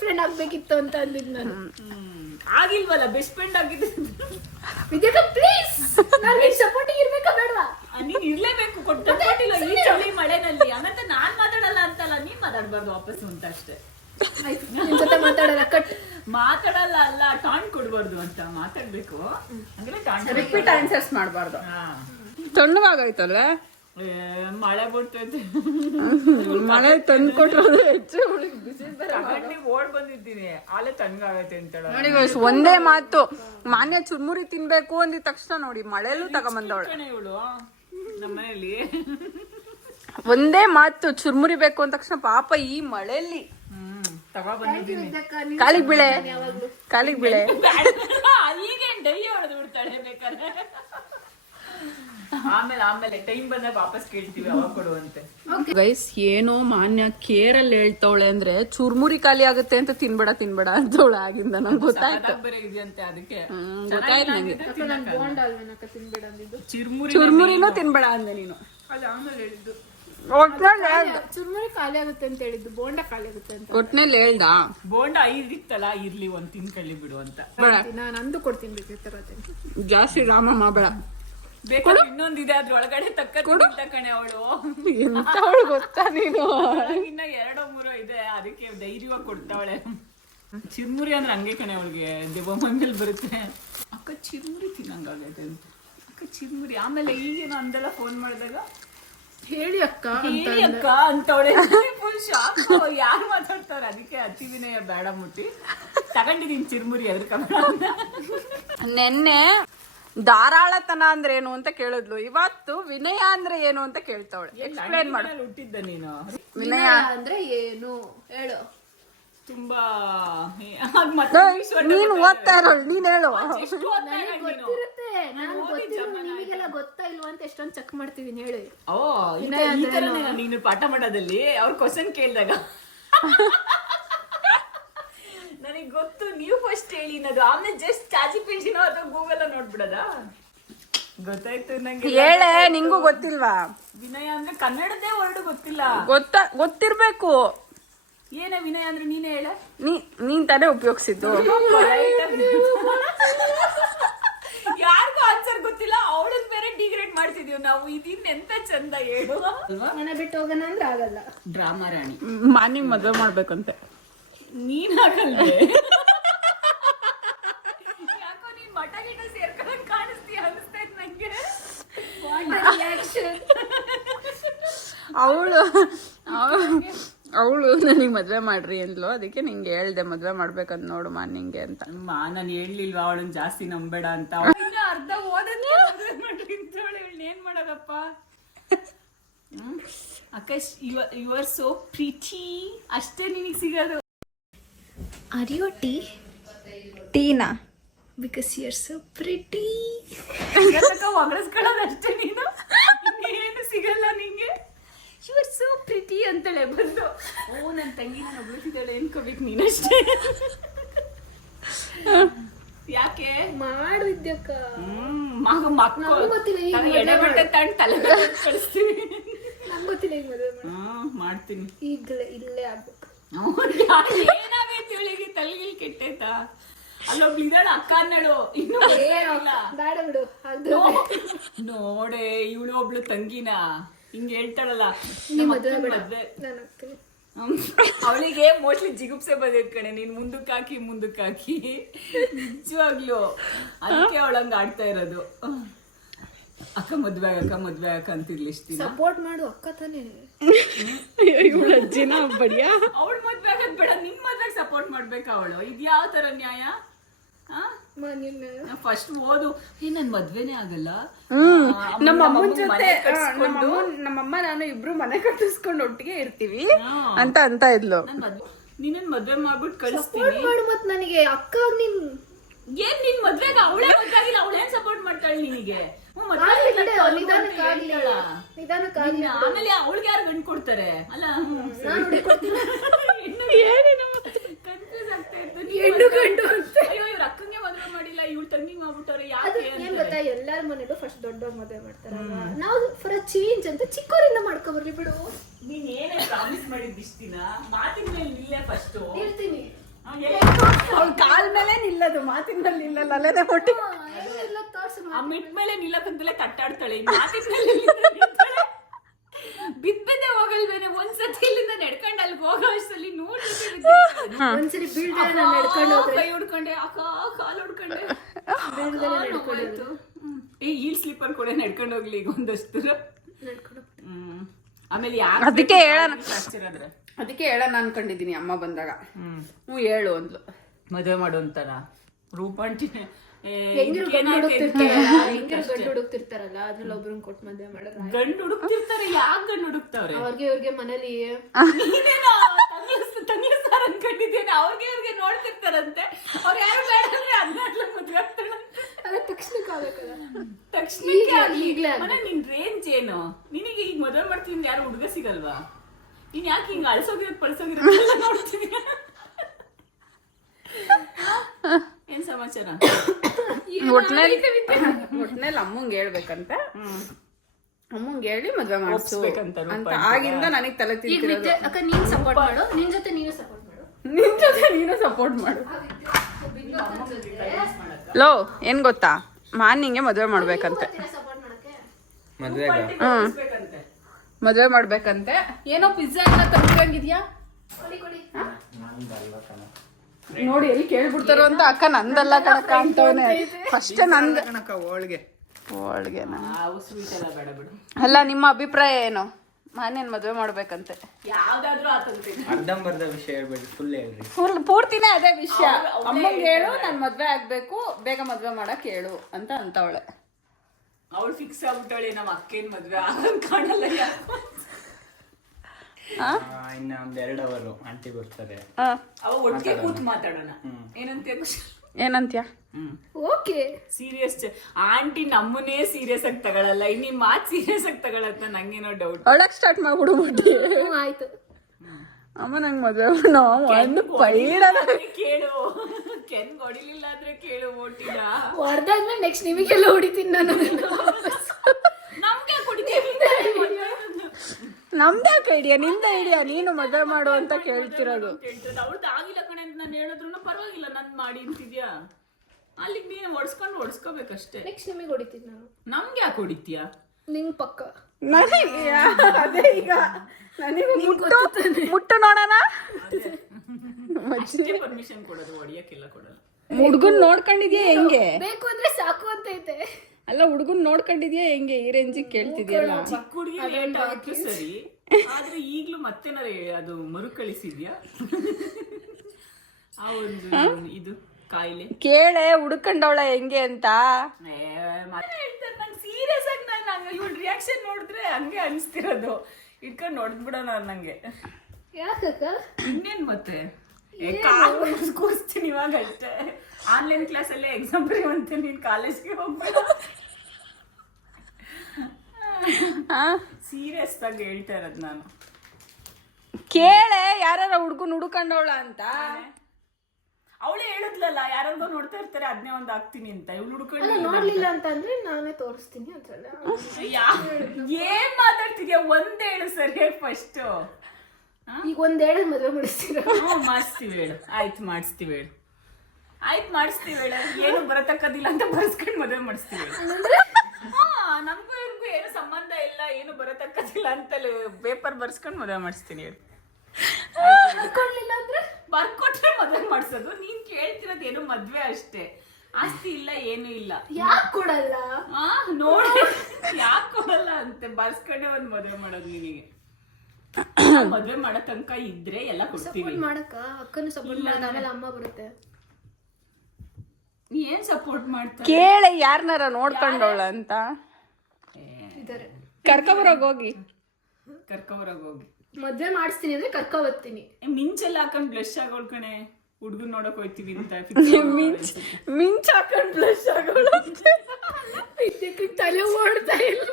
ಫ್ರೆಂಡ್ ಆಗ್ಬೇಕಿತ್ತು ಅಂತ ಅಂದಿದ್ದು ನಾನು. ಆಗಿಲ್ವಲ್ಲ, ಬೆಸ್ಟ್ ಫ್ರೆಂಡ್ ಆಗಿದ್ದು. ವಿದ್ಯಾಕ ಪ್ಲೀಸ್, ನಾನು ಸಪೋರ್ಟಿಂಗ್ ಇರ್ಬೇಕಾ ಬೇಡವಾ? ನೀನ್ ಇರ್ಲೇಬೇಕು. ಕೊಟ್ಟಿಲ್ಲ ಈ ಚಳಿ ಮಳೆನಲ್ಲಿ. ಹಂಗಂತ ನಾನ್ ಮಾತಾಡಲ್ಲ ಅಂತಲ್ಲ, ನೀನ್ ಮಾತಾಡ್ಬಾರ್ದು ವಾಪಸ್ಸು ಅಂತ ಅಷ್ಟೇ. ನಿನ್ ಜೊತೆ ಮಾತಾಡಲ್ಲ, ಕಟ್ ಮಾತಾಡಲ್ಲ ಅಲ್ಲ, ಟಾನ್ ಕೊಡ್ಬಾರ್ದು ಅಂತ ಮಾತಾಡ್ಬೇಕು. ಅಂದ್ರೆ ರಿಪೀಟ್ ಆನ್ಸರ್ಸ್ ಮಾಡಬಾರ್ದು. ತಣ್ಣಗಾಗೈತಲ್ವೇ? ಮಳೆ ಬರ್ತೈತೆ. ಮಳೆ ತಂದು ಕೊಟ್ಟರೆ ಹೆಚ್ಚು ಓಡ್ ಬಂದಿದ್ದೀನಿ, ಆಲೆ ತಣ್ಣಗಾಗೈತೆ ಅಂತ ನೋಡಿ. ಒಂದೇ ಮಾತು, ಮಾನ್ಯ ಚುರ್ಮುರಿ ತಿನ್ಬೇಕು ಅಂದಿದ ತಕ್ಷಣ ನೋಡಿ ಮಳೆಲ್ಲೂ ತಗೊಂಬಂದವಳು ಇವಳು ನಮ್ಮ ಮನೆಯಲ್ಲಿ. ಒಂದೇ ಮಾತು, ಚುರ್ಮುರಿ ಬೇಕು ಅಂದ ತಕ್ಷಣ ಪಾಪ ಈ ಮಳೆಯಲ್ಲಿ ತಗೊಂಡ್ಬಂದಿದ್ದೀನಿ. ಕಾಲಿಗೆ ಬೀಳೆ ಅಲ್ಲಿಗೆ ಡೈ ಹೊಡೆದು ಬಿಡ್ತಾಳೆ ಬೇಕಾದ್ರೆ. ಆಮೇಲೆ ಟೈಮ್ ಬಂದಾಗ ವಾಪಸ್ ಕೇಳ್ತೀವಿ, ಅವಾಗ ಕೊಡುವಂತೆ. ಗೈಸ್, ಏನೋ ಮಾನ್ಯ ಕೇರಲ್ಲಿ ಹೇಳ್ತವಳೆ ಅಂದ್ರೆ ಚುರ್ಮುರಿ ಖಾಲಿ ಆಗುತ್ತೆ ಅಂತ ತಿನ್ಬೇಡ ಅಂತವಳೆ. ಆಗಿಂದ ನಂಗೆ ಗೊತ್ತಾಯ್ತು. ಅದಕ್ಕೆ ಗೊತ್ತಾಯ್ತು ನಂಗೆ. ಚುರ್ಮುರಿನೂ ತಿನ್ಬೇಡ ಅಂದೆ ನೀನು. ಆಮೇಲೆ ಹೇಳಿದ್ದು ಚುರ್ಮುರಿ ಖಾಲಿ ಆಗುತ್ತೆ ಅಂತ ಹೇಳಿದ್ದು, ಬೋಂಡ ಖಾಲಿ ಆಗುತ್ತೆ ಅಂತ. ಒಟ್ನಲ್ಲಿ ಹೇಳ್ದ. ಬೋಂಡ 5 ಇತ್ತಲ್ಲ, ಇರ್ಲಿ ಒಂದ್ ತಿನ್ಕೊಳ್ಳಿ ಬಿಡು ಅಂತ. ನಾನು ಅಂದು ಕೊಡ್ತೀನಿ ಬೇಕಾದ್ರೆ. ಜಾಸ್ತಿ ಡ್ರಾಮಾ ಮಾಡಬೇಡ. ಬೇಕಾದ್ರೆ ಇನ್ನೊಂದಿದೆ, ಅದ್ರ ಒಳಗಡೆ ತಕ್ಕಣೆ ಅವಳು. ಎಂತವಳು ಗೊತ್ತಾ ನೀನು? ಇನ್ನ 2-3 ಇದೆ, ಅದಕ್ಕೆ ಧೈರ್ಯವಾಗಿ ಕೊಡ್ತಾವಳೆ. ಚಿರ್ಮುರಿ ಅಂದ್ರೆ ಹಂಗೆ ಕಣೆ ಅವಳಿಗೆ ದೆವ್ವ ಮಂಗಲ್ ಬರುತ್ತೆ. ಅಕ್ಕ ಚಿರ್ಮುರಿ ತಿನ್ನಂಗಾಗೈತೆ ಅಂತ. ಅಕ್ಕ ಚಿರ್ಮುರಿ. ಆಮೇಲೆ ಈಗೇನೋ ಅಂದೆಲ್ಲ ಫೋನ್ ಮಾಡಿದಾಗ ಹೇಳಿ ಅಕ್ಕ ಹೇಳಿ ಅಕ್ಕ ಅಂತವಳೆ. Full shock. ಯಾರು ಮಾತಾಡ್ತಾರ? ಅದಕ್ಕೆ ಅತಿ ವಿನಯ ಬೇಡ ಮುಟ್ಟಿ ತಗೊಂಡಿದೀನಿ ಚಿರ್ಮುರಿ. ಅದ್ರ ಕನ್ನಡ ನೆನ್ನೆ ಧಾರಾಳತನ ಅಂದ್ರೆ ಏನು ಅಂತ ಕೇಳಿದ್ಲು, ಇವತ್ತು ವಿನಯ ಅಂದ್ರೆ ಏನು ಅಂತ ಕೇಳ್ತಾವಳೆ. ಎಕ್ಸ್ಪ್ಲೇನ್ ಮಾಡು. ಹುಟ್ಟಿದ್ದ ನೀನು ವಿನಯ ಅಂದ್ರೆ ಏನು ಹೇಳು. ತುಂಬಾ ನೀನು ಓದ್ತಾ ಇರೋಳು, ನೀನ್ ಹೇಳು. ಗೊತ್ತಿರುತ್ತೆ, ನಾನು ನಿಮಗೆಲ್ಲ ಗೊತ್ತಾ ಇಲ್ವಾ ಅಂತ ಎಷ್ಟೊಂದು ಚೆಕ್ ಮಾಡ್ತಿದೀನಿ. ಹೇಳಿ. ಓ ಈ ತರನೇ ನೀನು ಪಾಠ ಮಾಡೋದಲ್ಲಿ ಅವ್ರ ಕ್ವಶನ್ ಕೇಳಿದಾಗ ನನಗೆ ಗೊತ್ತು ನೀವು ಫಸ್ಟ್ ಹೇಳಿ ಅನ್ನೋದು, ಆಮೇಲೆ ಜಸ್ಟ್ ಚಾಚಿ ಪಿಂಚಿನೋ ಅಥವಾ ಗೂಗಲ್ ನೋಡ್ಬಿಡದ. ಗೊತ್ತಾಯ್ತು ನಂಗೆ. ಹೇಳೆ, ನಿಂಗೂ ಗೊತ್ತಿಲ್ವಾ? ವಿನಯ ಅಂದ್ರೆ ಕನ್ನಡದೇ ವರ್ಡ್ ಗೊತ್ತಿಲ್ಲ. ಗೊತ್ತಿರ್ಬೇಕು. ಏನ ವಿನಯ ಅಂದ್ರೆ ನೀನೇ ಹೇಳ. ನೀನ್ ತಾನೇ ಉಪಯೋಗಿಸಿದ್ದು. ಯಾರಿಗೂ ಆನ್ಸರ್ ಗೊತ್ತಿಲ್ಲ, ಅವಳನ್ನ ಬೇರೆ ಡಿಗ್ರೇಡ್ ಮಾಡ್ತಿದೀವಿ ನಾವು. ಇದನ್ನೆಂತ ಚಂದ ಹೇಳು. ಮನೆ ಬಿಟ್ಟು ಹೋಗೋಣ ಅಂದ್ರೆ ಆಗಲ್ಲ. ಡ್ರಾಮಾ ರಾಣಿ. ಮಾನಿಗ್ ಮದ್ವೆ ಮಾಡ್ಬೇಕಂತೆ. ನೀನ್ ಹಾಕಲ್ವೇ? ಯಾಕೋ ನೀನ್ ಮಠ ಗಿಟ ಸೇರ್ಕೊಂಡ್ ಕಾಣಿಸ್ತೀಯ ಅನಿಸ್ತೈತ್ ನಂಗೆ. ಅವಳು ನನಗೆ ಮದ್ವೆ ಮಾಡ್ರಿ ಅಂದ್ಲು, ಅದಕ್ಕೆ ನಿಂಗೆ ಹೇಳ್ದೆ ಮದ್ವೆ ಮಾಡ್ಬೇಕಂತ ನೋಡು ನಿಂಗೆ ಅಂತ. ನಾನು ಹೇಳ್ಲಿಲ್ವಾ ಅವಳನ್ನ ಜಾಸ್ತಿ ನಂಬೇಡ ಅಂತ. ಅರ್ಧ ಓದನ್ನೇ ಮದ್ವೆ ಮಾಡ್ರಿ ಅಂತ ಹೇಳಿ ಏನ್ ಮಾಡೋದಪ್ಪ. ಅಕ್ಕ ಯು ಆರ್ ಸೋ ಪ್ರಿಟಿ, ಅಷ್ಟೇ ನಿನಗೆ ಸಿಗೋದು. Are you tea? Tina? Because you are so pretty. ಹೊಗಳಿಸ್ಕೊಳ್ಳೋದು ಅಷ್ಟೇ ನೀನು, ಏನು ಸಿಗಲ್ಲ ನಿಂಗೆ. ಯು ಆರ್ ಸೋ ಪ್ರಿಟಿ ಅಂತೇಳೆ ಬಂದು. ಓ ನನ್ನ ತಂಗಿ ನಾನು ಹೊಗಳಿಸಿದಾಳೆ ಅನ್ಕೋಬೇಕು ನೀನಷ್ಟೇ. ಯಾಕೆ ಮಾಡಿದ್ಯಕ್ಕ? ಎಡೆಬಟ್ಟೆ ತಂಡ್ ತಲೆ ಕಳಿಸ್ತೀವಿ. ನಂಗೆ ಗೊತ್ತಿಲ್ಲ ಈಗ ಮದುವೆ ಮಾಡ್ತೀನಿ. ಇಲ್ಲೇ ಆಗ್ಬೇಕು. ಏನಾಗೈತಿ ಇವಳಿಗೆ? ತಲೆಗಿಲ್ ಕೆಟ್ಟೈತಾ? ಅಲ್ಲೊಬ್ಳು ಇದ್ದಾಳ ಅಕ್ಕ ಅನ್ನೋಳು, ಇನ್ನೂ ಬೇಡ ಬಿಡು. ನೋಡೆ ಇವಳು ಒಬ್ಳು ತಂಗಿನ ಹಿಂಗ್ ಹೇಳ್ತಾಳಲ್ಲ. ಮದ್ವೆ ಅವಳಿಗೆ ಮೋಸ್ಟ್ಲಿ ಜಿಗುಪ್ಸೆ ಬಂದಿದ್ ಕಣೆ, ನೀನ್ ಮುಂದಕ್ಕೆ ಹಾಕಿ ನಿಜವಾಗ್ಲು. ಅದಕ್ಕೆ ಅವಳಂಗ ಆಡ್ತಾ ಇರೋದು. ಅಕ್ಕ ಮದ್ವೆ ಆಗಕ್ಕ ಅಂತಿರ್ಲಿ ಇಷ್ಟ ದಿನ. ಸಪೋರ್ಟ್ ಮಾಡು ಅಕ್ಕ ತಾನೇ. ಅಜ್ಜಿನ ಬಡಿಯಾ. ಅವಳು ಮದ್ವೆ ಆಗದ್ ಬೇಡ, ನಿನ್ ಮದ್ವೆಗೆ ಸಪೋರ್ಟ್ ಮಾಡ್ಬೇಕ ಅವಳು. ಇದ್ಯಾವ ತರ ನ್ಯಾಯ? ಫಸ್ಟ್ ಓದು. ನನ್ ಮದ್ವೆನೇ ಆಗಲ್ಲ. ನಮ್ಮಮ್ಮನ ಜೊತೆ ನಮ್ಮಮ್ಮ ನಾನು ಇಬ್ರು ಮನೆ ಕಟ್ಟಿಸ್ಕೊಂಡು ಒಟ್ಟಿಗೆ ಇರ್ತೀವಿ ಅಂತ ಇದ್ಲು. ನೀನ್ ಮದ್ವೆ ಮಾಡ್ಬಿಟ್ಟು ಕಳಿಸ್ತೀನಿ. ಮತ್ ನನಗೆ ಅಕ್ಕ ನಿನ್ ಏನ್ ನಿನ್ ಮದ್ವೆಗೆ ಅವಳೇ ಮದ್ವೆಗಿಲ್ಲ, ಅವಳೇನ್ ಸಪೋರ್ಟ್ ಮಾಡ್ತಾಳೆ ನಿನಗೆ? ಆಮೇಲೆ ಅವಳಿಗೆ ಯಾರು ಗಂಡು ಕೊಡ್ತಾರೆ ಅಲ್ಲ? ಕನ್ಫ್ಯೂಸ್ ಆಗ್ತಾ ಇತ್ತು. ಅಯ್ಯೋ ಇವ್ರ ಅಕ್ಕಂಗೆ ಮದ್ವೆ ಮಾಡಿಲ್ಲ, ಇವಳು ತಂಗಿ ಮಾಡ್ಬಿಟ್ಟವ್ರೆ ಯಾಕೆ? ಎಲ್ಲಾರ ಮನೇಲೂ ಫಸ್ಟ್ ದೊಡ್ಡವ್ರ ಮದ್ವೆ ಮಾಡ್ತಾರಲ್ಲ, ನಾವು ಫಾರ್ ಅ ಚೇಂಜ್ ಅಂತ ಚಿಕ್ಕವರಿಂದ ಮಾಡ್ಕೊಬರ್ಲಿ ಬಿಡು. ನೀನ್ ಏನೇ ಪ್ರಾಮಿಸ್ ಮಾಡಿದ್ ಇಷ್ಟ ದಿನ, ಮಾತಿನ ಮೇಲೆ ನಿಲ್ಲೇ ಫಸ್ಟ್. ಹೇಳ್ತೀನಿ. ಅವ್ಳ ಕಾಲ್ ಮೇಲೆ ನಿಲ್ಲದು, ಮಾತಿನ ಮೇಲೆ ನಿಲ್ಲಲ್ಲ. ಅಲ್ಲೇ ಕೊಟ್ಟಿ ಆ ಮಿಟ್ ಮೇಲೆ ನಿಲ್ಲಕ್ಕಂತಲೇ ಕಟ್ಟಾಡ್ತಾಳೆ. ಮಾತಿನ ಮೇಲೆ ಬಿದ್ದೆ ಹೋಗಲ್ವೇನೆ. ಒಂದ್ಸತಿ ಇಲ್ಲಿಂದ ನಡ್ಕೊಂಡು ಅಲ್ಲಿಗೆ ಹೋಗೋ ಅಷ್ಟಲ್ಲಿ ಒಂದ್ಸರಿ ನಡ್ಕೊಂಡು ಕೈ ಹುಡ್ಕೊಂಡೆ, ಅಕ್ಕ ಕಾಲ್ ಹುಡ್ಕೊಂಡೆ. ಈ ಸ್ಲೀಪರ್ ಕೂಡ ನಡ್ಕೊಂಡು ಹೋಗ್ಲಿ ಈಗ ಒಂದಷ್ಟು. ಆಮೇಲೆ ಅದಕ್ಕೆ ಹೇಳೋಣ ಅನ್ಕೊಂಡಿದೀನಿ ಅಮ್ಮ ಬಂದಾಗ. ಹೇಳು ಅಂದ್ಲು ಮದುವೆ ಮಾಡು ಅಂತಾರ. ರೂಪಂಟಿ ಗಂಡು ಹುಡುಕ್ತಿರ್ತಾರಲ್ಲ, ಅದ್ರಲ್ಲಿ ಒಬ್ರನ್ನ ಕೊಟ್ಟು ಮದ್ವೆ ಮಾಡೋದು. ಗಂಡು ಹುಡುಕ್ತಿರ್ತಾರೆ. ಯಾಕೆ ಗಂಡು ಹುಡುಕ್ತಾವ್ರೆ? ಅವ್ರಿಗೆ ಮನೇಲಿ ತಂಗಿ ಸಾರ್ ಅನ್ಕೊಂಡಿದ್ದೇನೆ. ಅವ್ರಿಗೆ ನೋಡ್ತಿರ್ತಾರಂತೆ. ಅವ್ರು ಯಾರು ಬೇಡ ಅಂದ್ರೆ ಅದ್ನಾಟ್ಲ ಮದ್ವೆ ಆಗ್ತಾಳಂತೆ. ಅದ ತಕ್ಷಣಕ್ಕೆ ಆಗಕ್ಕಲ್ಲ. ತಕ್ಷಣಕ್ಕೆ ನಿನ್ ರೇಂಜ್ ಏನು? ನಿನಗೆ ಈಗ ಮದುವೆ ಮಾಡ್ತೀನಿ ಯಾರು ಹುಡುಗ ಸಿಗಲ್ವಾ? ನೀನ್ ಯಾಕೆ ಹಿಂಗ ಅಳ್ಸೋಗಿರೋದು ಪಳ್ಸೋಗಿರೋದು ನೋಡ್ತೀನಿ. ಏನ್ ಸಮಾಚಾರ? ಒಟ್ನಲ್ಲಿ ಅಮ್ಮಂಗೆ ಹೇಳ್ಬೇಕಂತ, ಅಮ್ಮಂಗೆ ಹೇಳಿ ಮದ್ವೆ ಮಾಡಿಸ್ಬೇಕಂತ ಅಂತ ಆಗಿಂದ ನನಗೆ ತಲೆ ತಿಂತಿರೋದು. ಅಕ್ಕ ನೀನ್ ಸಪೋರ್ಟ್ ಮಾಡು, ನಿನ್ ಜೊತೆ ನೀನು ಸಪೋರ್ಟ್ ಮಾಡು. ಲೋ ಏನ್ ಗೊತ್ತಾ, ಮಾರ್ನಿಂಗೆ ಮದ್ವೆ ಮಾಡ್ಬೇಕಂತೆ. ಮದ್ವೆ ಮಾಡ್ಬೇಕಂತೆ. ಏನೋ ಪಿಜ್ಜಾ ಎಲ್ಲ ತಂದ್ಕೊಂಡಿದ್ಯಾ? ನೋಡಿ ಎಲ್ಲಿ ಕೇಳ್ಬಿಡ್ತಾರೋ ಅಂತ ಅಕ್ಕ ನಂದಲ್ಲ ಕಣಕ್ಕ ಅಂತವನೆ ಫಸ್ಟ್ ನಂದ ಹೋಳ್ಗೆ ಹೋಳ್ಗೆನ ಸ್ವೀಟ್ ಎಲ್ಲ ಬೇಡ ಬಿಡು. ಅಲ್ಲ ನಿಮ್ಮ ಅಭಿಪ್ರಾಯ ಏನು? ಮಾನ್ಯನ್ ಮದ್ವೆ ಮಾಡ್ಬೇಕಂತೆ. ಯಾವ್ದಾದ್ರು ಆತಂತೀನಿ. ಅರ್ಧಂಬರ್ಧ ವಿಷಯ ಹೇಳ್ಬೇಡಿ, ಫುಲ್ ಹೇಳ್ರಿ. ಪೂರ್ತಿನೇ ಅದೇ ವಿಷಯ. ಅಮ್ಮಂಗೆ ಹೇಳು ನನ್ ಮದ್ವೆ ಆಗ್ಬೇಕು, ಬೇಗ ಮದ್ವೆ ಮಾಡಕ್ ಹೇಳು ಅಂತ ಅಂತವಳೆ. ಅವಳು ಫಿಕ್ಸ್ ಆಗ್ಬಿಟ್ಟವಳೆ, ನಮ್ಮ ಅಕ್ಕೇನ್ ಮದ್ವೆ ಆಗಂಗ್ ಕಾಣಲ್ಲ. ಇನ್ನ ಒಂದ್ 2 ಅವರು ಆಂಟಿ ಬರ್ತಾರೆ, ಅವ ಒಟ್ಟಿಗೆ ಕೂತ್ ಮಾತಾಡೋಣ. ಏನಂತ್ಯ? ಓಕೆ ಸೀರಿಯಸ್ ಆಂಟಿ ನಮ್ಮನ್ನೇ ಸೀರಿಯಸ್ ಆಗಿ ತಗೊಳಲ್ಲ, ಇನ್ನು ಮಾತ್ ಸೀರಿಯಸ್ ಆಗಿ ತಗೊಳತ್ತ ನಂಗೇನೋ ಡೌಟ್. ಅವಳಕ್ ಸ್ಟಾರ್ಟ್ ಮಾಡ್ಬಿಡ್ಬಿಟ್ಟು ಆಯ್ತು. ಅಮ್ಮ ನಂಗೆ ಮದ್ವೆ ಪೈಡ ಕೇಳು, ಕೆನ್ ಹೊಡಿಲಿಲ್ಲ ಅಂದ್ರೆ ಕೇಳು ಓಟಿನ. ಹೊಡೆದಾದ್ಮೇಲೆ ನೆಕ್ಸ್ಟ್ ನಿಮಗೆಲ್ಲ ಹೊಡಿತೀನಿ ನಾನು. ನಮ್ಗೆ ಕುಡಿತೀವಿ. ನಮ್ದ್ಯಾಕ ಐಡಿಯಾ? ನಿಂದ ಐಡಿಯಾ, ನೀನು ಮದ್ವೆ ಮಾಡು ಅಂತ ಕೇಳ್ತಿರೋದು. ಅವ್ಳದ್ದು ಆಗಿಲ್ಲ ಕಣೆ ಅಂತ ನಾನು ಹೇಳಿದ್ರು ಪರವಾಗಿಲ್ಲ, ನನ್ ಮಾಡಿ ಅಂತಿದ್ಯಾ? ಅಲ್ಲಿಗೆ ನೀನು ಹೊಡ್ಸ್ಕೋಬೇಕಷ್ಟೇ. ನೆಕ್ಸ್ಟ್ ನಿಮಗೆ ಹೊಡಿತೀನಿ ನಾನು. ನಮ್ಗೆ ಯಾಕೆ ಹೊಡಿತೀಯಾ? ನಿಂಗ್ ಪಕ್ಕ ಅದೇ ಈಗ ನನಗೆ ಮುಟ್ಟು ನೋಡೋಣ. ಅಷ್ಟೇ ಪರ್ಮಿಷನ್ ಕೊಡೋದು, ಹೊಡಿಯಕ್ಕೆಲ್ಲ ಕೊಡಲ್ಲ. ಹುಡ್ಗನ್ ನೋಡ್ಕೊಂಡಿದ್ಯಾ ಹೆಂಗೆ? ಬೇಕು ಅಂದ್ರೆ ಸಾಕು ಅಂತ ಐತೆ. ಅಲ್ಲ ಹುಡ್ಗನ್ ನೋಡ್ಕೊಂಡಿದ್ಯಾ ಹೆಂಗೆ? ಈ ರೇಂಜಿಗೆ ಕೇಳ್ತಿದ್ಯಲ್ಲ. ಚಿಕ್ಕ ಹುಡುಗಿ ಲೇಟ್ ಆಗುತ್ತೆ ಸರಿ, ಆದ್ರೆ ಈಗ್ಲೂ ಮತ್ತೇನಾರ ಅದು ಮರುಕಳಿಸಿದ್ಯಾ? ಆ ಒಂದು ಇದು ಕಾಯಿಲೆ ಕೇಳೆ ಹುಡ್ಕೊಂಡವಳ ಹೆಂಗೆ ಅಂತ. ಹೇಳ್ತಾರೆ ನಂಗೆ ಸೀರಿಯಸ್ ಆಗಿ. ನಾನು ಇವಳು ರಿಯಾಕ್ಷನ್ ನೋಡಿದ್ರೆ ಹಂಗೆ ಅನಿಸ್ತಿರೋದು. ಇಟ್ಕೊಂಡು ನೋಡ್ಬಿಡೋಣ ನಂಗೆ. ಯಾಕಕ್ಕ? ಇನ್ನೇನ್ ಮತ್ತೆ ಕೂರಿಸ್ತೀನಿ ಇವಾಗ ಅಷ್ಟೇ. ಆನ್ಲೈನ್ ಕ್ಲಾಸಲ್ಲೇ ಎಕ್ಸಾಮ್ ಬರೆಯುವಂತೆ ನೀನ್ ಕಾಲೇಜ್ಗೆ ಹೋಗ್ಬೇಡ. ಸೀರಿಯಸ್ ಆಗಿ ಹೇಳ್ತಾ ಇರೋದು ನಾನು. ಕೇಳೆ ಯಾರ ಹುಡ್ಗನ್ ಹುಡ್ಕೊಂಡವಳ ಅಂತ. ಅವಳೇ ಹೇಳಿದ್ಲಲ್ಲ, ಯಾರಿಗೋ ನೋಡ್ತಾ ಇರ್ತಾರೆ ಅದನ್ನೇ ಒಂದ್ ಹಾಕ್ತೀನಿ ಅಂತ. ಇವಳು ಹುಡ್ಕೊಂಡು ನೋಡ್ಲಿಲ್ಲ ಅಂತ ಅಂದ್ರೆ ನಾನೇ ತೋರಿಸ್ತೀನಿ ಅಂತ. ಏನ್ ಮಾತಾಡ್ತಿದ್ಯಾ? ಒಂದ್ ಹೇಳು ಸರಿ ಫಸ್ಟ್. ಈಗ ಒಂದ್ ಹೇಳಿ ಮದ್ವೆ ಮಾಡಿಸ್ತೀರ? ಮಾಡಿಸ್ತೀವಿ ಹೇಳು. ಆಯ್ತು ಮಾಡಿಸ್ತೀವಿ ಹೇಳು. ಏನು ಬರತಕ್ಕದಿಲ್ಲ ಅಂತ ಬರ್ಸ್ಕೊಂಡು ಮದ್ವೆ ಮಾಡಿಸ್ತೀವಿ. ನಮ್ಗೂ ಇವ್ರಿಗೂ ಏನು ಸಂಬಂಧ ಇಲ್ಲ, ಏನು ಬರತಕ್ಕದಿಲ್ಲ ಅಂತ ಪೇಪರ್ ಬರ್ಸ್ಕೊಂಡು ಮದ್ವೆ ಮಾಡಿಸ್ತೀನಿ ಹೇಳು. ಬರ್ಕೊಟ್ರೆ ಮದ್ವೆ ಮಾಡ್ಸೋದು. ನೀನ್ ಕೇಳ್ತಿರೋದು ಏನು ಮದ್ವೆ ಅಷ್ಟೇ, ಆಸ್ತಿ ಇಲ್ಲ ಏನು ಇಲ್ಲ. ಯಾಕೆ ಕೊಡಲ್ಲ? ನೋಡಿ ಯಾಕೆ ಕೊಡಲ್ಲ ಅಂತೆ, ಬರ್ಸ್ಕೊಂಡೆ ಒಂದ್ ಮದ್ವೆ ಮಾಡೋದು. ನಿನಗೆ ಮದ್ವೆ ಮಾಡೋ ತನಕ ಇದ್ರೆ ಎಲ್ಲ ಕೊಡ್ತೀವಿ. ಮಾಡಕ್ಕ ಅಕ್ಕನು ಸಪೋರ್ಟ್ ಮಾಡೋದು, ಆಮೇಲೆ ಅಮ್ಮ ಬರುತ್ತೆ. ನೀ ಏನ್ ಸಪೋರ್ಟ್ ಮಾಡ್ತಾರೆ? ಕೇಳೆ ಯಾರನಾರ ನೋಡ್ಕೊಂಡವಳ ಅಂತ. ಇದಾರೆ, ಕರ್ಕೊಬರೋಗ್ ಹೋಗಿ. ಮದ್ವೆ ಮಾಡಿಸ್ತೀನಿ ಅಂದ್ರೆ ಕರ್ಕೊ ಬರ್ತೀನಿ. ಮಿಂಚೆಲ್ಲ ಹಾಕೊಂಡ್ ಬ್ಲಶ್ ಆಗೋಳ್ ಕಣೆ, ಹುಡ್ಗನ್ ನೋಡಕ್ ಹೋಯ್ತೀವಿ ಅಂತ. ಮಿಂಚ್ ಹಾಕೊಂಡ್ ಬ್ಲಶ್ ಆಗೋಳ. ತಲೆ ಓಡ್ತಾ ಇಲ್ಲ.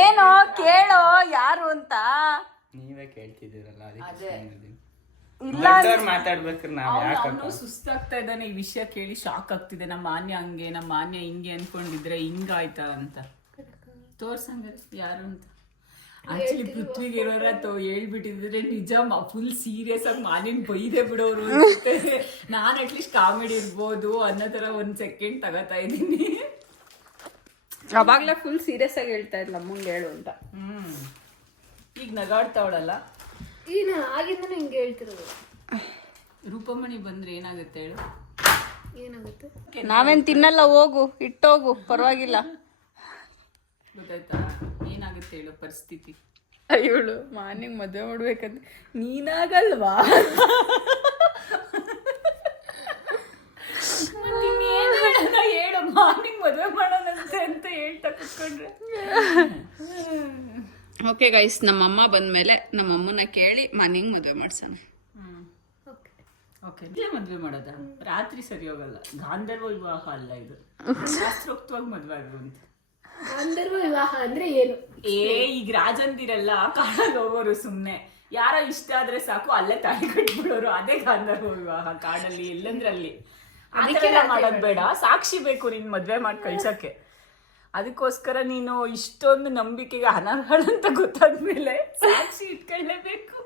ಏನೋ ಕೇಳೋ ಯಾರು ಅಂತ. ನೀವೇ ಕೇಳ್ತಿದ್ದೀರಲ್ಲ, ಇಲ್ಲ ಮಾತಾಡ್ಬೇಕ್ರೆ ನಾವ್ ಯಾಕೆ? ಅವನು ಸುಸ್ತಾಗ್ತಾ ಇದ್ದಾನೆ, ಈ ವಿಷಯ ಕೇಳಿ ಶಾಕ್ ಆಗ್ತಿದೆ. ನಮ್ಮ ಮಾನ್ಯ ಹಂಗೆ, ನಮ್ಮ ಮಾನ್ಯ ಹಿಂಗೆ ಅನ್ಕೊಂಡಿದ್ರೆ ಹಿಂಗಾಯ್ತಾ ಅಂತ. ತೋರ್ಸಂಗ ಯಾರು ಅಂತ. ಆಕ್ಚುಲಿ ಪೃಥ್ವಿಗೆ ಇರೋರ ಹೇಳ್ಬಿಟ್ಟಿದ್ರೆ ನಿಜ ಫುಲ್ ಸೀರಿಯಸ್ ಆಗಿ ಮಾನ್ಯನ್ ಬೈದೆ ಬಿಡೋರು. ನಾನ್ ಅಟ್ಲೀಸ್ಟ್ ಕಾಮಿಡಿ ಇರ್ಬೋದು ಅನ್ನೋ ತರ ಒಂದ್ ಸೆಕೆಂಡ್ ತಗೋತಾ ಇದ್ದೀನಿ. ಅವಾಗ್ಲೇ ಫುಲ್ ಸೀರಿಯಸ್ ಆಗಿ ಹೇಳ್ತಾ ಇದ್ಲ ಅಮ್ಮಂಗೆ ಹೇಳು ಅಂತ. ಈಗ ನಗಾಡ್ತಾವಳಲ್ಲ, ಈಗ ಆಗಿಂದನೂ ಹಿಂಗೆ ಹೇಳ್ತಿರೋದು. ರೂಪಮಣಿ ಬಂದ್ರೆ ಏನಾಗುತ್ತೆ ಹೇಳು? ಏನಾಗುತ್ತೆ? ನಾವೇನ್ ತಿನ್ನಲ್ಲ, ಹೋಗು ಇಟ್ಟೋಗು, ಪರವಾಗಿಲ್ಲ. ಗೊತ್ತಾಯ್ತಾ ಏನಾಗುತ್ತೆ ಹೇಳು ಪರಿಸ್ಥಿತಿ? ಇವಳು ಮಾರ್ನಿಂಗ್ ಮದ್ವೆ ಮಾಡ್ಬೇಕಂತ ನೀನಾಗಲ್ವಾ? ಹೇಳು, ಮಾರ್ನಿಂಗ್ ಮದ್ವೆ ಮಾಡೋಣಂತೆ ಅಂತ ಹೇಳ್ತಾ ಕುತ್ಕೊಂಡ್ರೆ. ಓಕೆ ಗೈಸ್, ನಮ್ಮಮ್ಮ ಬಂದ್ಮೇಲೆ ನಮ್ಮಮ್ಮನ ಕೇಳಿ ಮಾರ್ನಿಂಗ್ ಮದ್ವೆ ಮಾಡ್ಸೋಣ. ಓಕೆ, ಮದ್ವೆ ಮಾಡೋದ? ರಾತ್ರಿ ಸರಿ ಹೋಗಲ್ಲ. ಗಾಂಧರ್ವ ವಿವಾಹ ಅಲ್ಲ ಇದು, ಶಾಸ್ತ್ರೋಕ್ತವಾಗಿ ಮದ್ವೆ ಆಗುವಂತ. ಗಾಂಧರ್ವ ವಿವಾಹ ಅಂದ್ರೆ ಏನು? ಈಗ ರಾಜಂದಿರಲ್ಲ ಕಾಡಲ್ಲಿ ಹೋಗೋರು, ಸುಮ್ನೆ ಯಾರೋ ಇಷ್ಟ ಆದ್ರೆ ಸಾಕು ಅಲ್ಲೇ ತಾಳಿ ಕಟ್ಬಿಡೋರು, ಅದೇ ಗಾಂಧರ್ವ ವಿವಾಹ. ಕಾಡಲ್ಲಿ ಎಲ್ಲಂದ್ರಲ್ಲಿ ಅದಕ್ಕೆಲ್ಲ ಮಾಡೋದ್ ಬೇಡ. ಸಾಕ್ಷಿ ಬೇಕು ನಿನ್ ಮದ್ವೆ ಮಾಡಿ ಕಳ್ಸಕ್ಕೆ. ಅದಕ್ಕೋಸ್ಕರ ನೀನು ಇಷ್ಟೊಂದು ನಂಬಿಕೆಗೆ ಅನರ್ಹಳಂತ ಗೊತ್ತಾದ್ಮೇಲೆ ಸಾಕ್ಷಿ ಇಟ್ಕೊಳ್ಳೇಬೇಕು.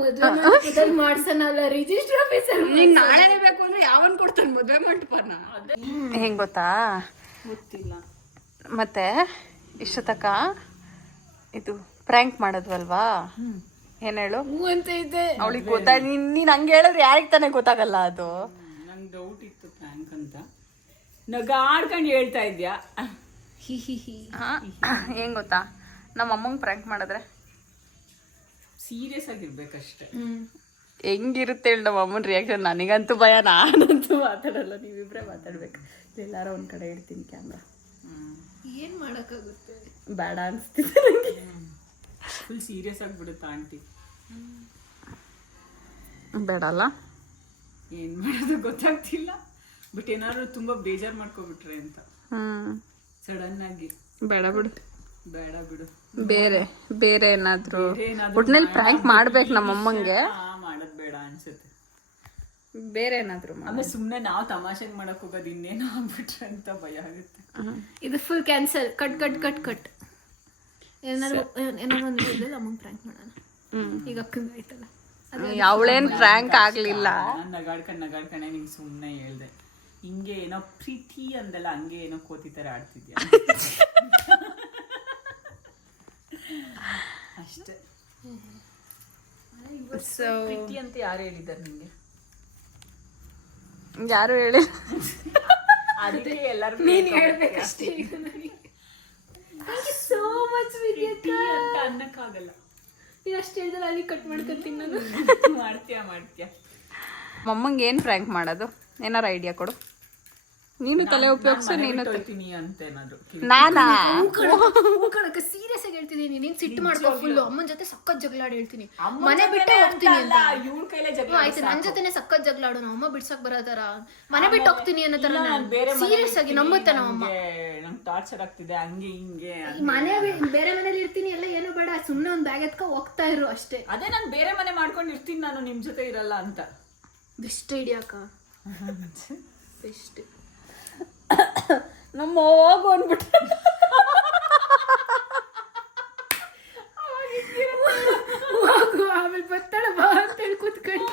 ಮದ್ವೆ ಮಾಡ್ಸನಲ್ಲ ರಿಜಿಸ್ಟರ್ ಆಫೀಸರ್. ನೀನ್ ನಾಳೆನೇ ಬೇಕು ಅಂದ್ರೆ ಯಾವನ್ ಕೊಡ್ತಾನೆ ಮದ್ವೆ ಮಂಟಪನ? ಹೆಂಗ್ ಗೊತ್ತಾ? ಗೊತ್ತಿಲ್ಲ. ಮತ್ತೆ ಇಷ್ಟತಕ್ಕ ಇದು ಪ್ರ್ಯಾಂಕ್ ಮಾಡೋದ್ವಲ್ವಾ, ಏನ್ ಹೇಳು? ಹೂ ಅಂತ ಇದೆ. ಅವಳಿಗೆ ನೀನ್ ಹಂಗೆ ಹೇಳಿದ್ರೆ ಯಾರಿಗೆ ತಾನೇ ಗೊತ್ತಾಗಲ್ಲ ಅದು. ನಂಗೆ ಡೌಟ್ ಇತ್ತು ಪ್ರ್ಯಾಂಕ್ ಅಂತ, ನಗಾಡ್ಕೊಂಡು ಹೇಳ್ತಾ ಇದ್ಯಾ. ಏನ್ ಗೊತ್ತಾ, ನಮ್ಮ ಅಮ್ಮಂಗೆ ಪ್ರ್ಯಾಂಕ್ ಮಾಡಿದ್ರೆ ಸೀರಿಯಸ್ ಆಗಿರ್ಬೇಕಷ್ಟೆ. ಹೆಂಗಿರುತ್ತೆ ಹೇಳಿ ನಮ್ಮ ಅಮ್ಮನ ರಿಯಾಕ್ಷನ್. ನನಗಂತೂ ಭಯ, ನಾನಂತೂ ಮಾತಾಡಲ್ಲ, ನೀವಿಬ್ರೆ ಮಾತಾಡ್ಬೇಕು. ಎಲ್ಲಾರ ಒಂದ್ ಕಡೆ ಇಡ್ತೀನಿ ಕ್ಯಾಮ್ರಾ. ಏನ್ ಮಾಡಕ್ಕಾಗುತ್ತೆ? ಬೇಡ ಅನ್ಸ್ತಿದೆ ನನಗೆ. ಫುಲ್ ಸೀರಿಯಸ್ ಆಗಿಬಿಡುತ್ತಾ ಆಂಟಿ? ಬೇಡ ಅಲ್ಲ, ಏನ್ ಮಾಡೋದು ಗೊತ್ತಾಗ್ತಿಲ್ಲ. ಬಟ್ ಏನಾದ್ರು ತುಂಬಾ ಬೇಜಾರ್ ಮಾಡ್ಕೊಬಿಟ್ರೆ ಅಂತ ಸಡನ್ ಆಗಿ. ಬೇಡ ಬಿಡು, ಬೇಡ ಬಿಡು, ಬೇರೆ ಏನಾದ್ರು ಒಟ್ನಲ್ಲಿ ಪ್ರ್ಯಾಂಕ್ ಮಾಡ್ಬೇಕು ನಮ್ಮ ಅಮ್ಮಂಗೆ. ಮಾಡೋದ್ ಬೇಡ ಅನ್ಸುತ್ತೆ. ಬೇರೆ ಏನಾದ್ರು ಆಮೇಲೆ ಸುಮ್ನೆ ನಾವು ತಮಾಷೆಗೆ ಮಾಡಕ್ ಹೋಗೋದು, ಇನ್ನೇನೋ ಆಗ್ಬಿಟ್ರೆ ಅಂತ ಭಯ ಆಗುತ್ತೆ. ಇದು full cancel. Cut cut cut cut. ಏನಾದ್ರು ಒಂದು ಇದ್ರಲ್ಲಿ ಅಮ್ಮಂಗೆ ಪ್ರ್ಯಾಂಕ್ ಮಾಡೋಣ. ಈಗ ಅಕ್ಕಂಗೆ ಆಯ್ತಲ್ಲ, ಅವಳೇನ್ ಪ್ರ್ಯಾಂಕ್ ಆಗ್ಲಿಲ್ಲ. ನಾನು ನಗಾಡ್ಕೊಂಡೆ ನಿಂಗೆ ಸುಮ್ನೆ ಹೇಳ್ದೆ. ಹಿಂಗೆ ಏನೋ ಪ್ರೀತಿ ಅಂದಲ್ಲ, ಹಂಗೆ ಏನೋ ಕೋತಿ ತರ ಆಡ್ತಿದ್ಯಾ ಅಷ್ಟೇ. ಪ್ರೀತಿ ಅಂತ ಯಾರು ಹೇಳಿದಾರೆ ನಿಂಗೆ? ಯಾರು ಹೇಳಿ? ಅದಕ್ಕೆ ಎಲ್ಲರೂ ನೀನ್ ಹೇಳ್ಬೇಕಷ್ಟೇ. ಈಗ ನನಗೆ ಸೋ ಮಚ್ ಪ್ರೀತಿ ಅಂತ ಅನ್ನಕ್ಕಾಗಲ್ಲ. ನೀನು ಅಷ್ಟು ಹೇಳಿದ್ರೆ ಅಲ್ಲಿ ಕಟ್ ಮಾಡ್ಕೊತೀನಿ ನಾನು. ಮಾಡ್ತೀಯ. ಮಮ್ಮಂಗೆ ಏನ್ ಪ್ರ್ಯಾಂಕ್ ಮಾಡೋದು? ಏನಾರ ಐಡಿಯಾ ಕೊಡು. ನೀನು ತಲೆ ಉಪಯೋಗಿಸು. ನೀನು ಅಂತ ಏನಾದ್ರು ನಾನಾ ಕಣಕ್ಕೆ ಸೀರಿಯಸ್ ಆಗಿ ಹೇಳ್ತೀನಿ. ನೀನ್ ಸಿಟ್ಟು ಮಾಡ್ಕೋ ಫುಲ್. ಅಮ್ಮನ ಜೊತೆ ಸಖತ್ ಜಗಳಾಡಿ ಹೇಳ್ತೀನಿ. ಮನೆ ಬಿಟ್ಟು ಹೋಗ್ತೀನಿ ಅಂತ. ಇವ್ನ ಕೈಲೇ ಜಗಳ. ಆಯ್ತು, ನನ್ ಜೊತೆನೆ ಸಖತ್ ಜಗಳಾಡು. ನಮ್ಮ ಅಮ್ಮ ಬಿಡ್ಸಕ್ ಬರೋತರ ಮನೆ ಬಿಟ್ಟು ಹೋಗ್ತೀನಿ ಅನ್ನೋ ತರ. ಸೀರಿಯಸ್ ಆಗಿ ನಂಬುತ್ತೆ ನಮ್ಮಮ್ಮ. ನಂಗೆ ಟಾರ್ಚರ್ ಆಗ್ತಿದೆ ಹಂಗೆ ಹಿಂಗೆ. ಮನೆ ಬೇರೆ ಮನೇಲಿ ಇರ್ತೀನಿ, ಎಲ್ಲ ಏನು ಬೇಡ, ಸುಮ್ನೆ ಒಂದ್ ಬ್ಯಾಗ್ ಎತ್ಕೊ ಹೋಗ್ತಾ ಇರು ಅಷ್ಟೇ. ಅದೇ ನಾನು ಬೇರೆ ಮನೆ ಮಾಡ್ಕೊಂಡು ಇರ್ತೀನಿ, ನಾನು ನಿಮ್ ಜೊತೆ ಇರಲ್ಲ ಅಂತ. ಬೆಸ್ಟ್ ಐಡಿಯಾ ಅಕ್ಕ, ಬೆಸ್ಟ್. ನಮ್ಮ ಹೋಗು ಅಂದ್ಬಿಟ್ಟು ಆಮೇಲೆ ಬರ್ತಾಳ ಬಾ ಅಂತೇಳಿ ಕೂತ್ಕೊಂಡು.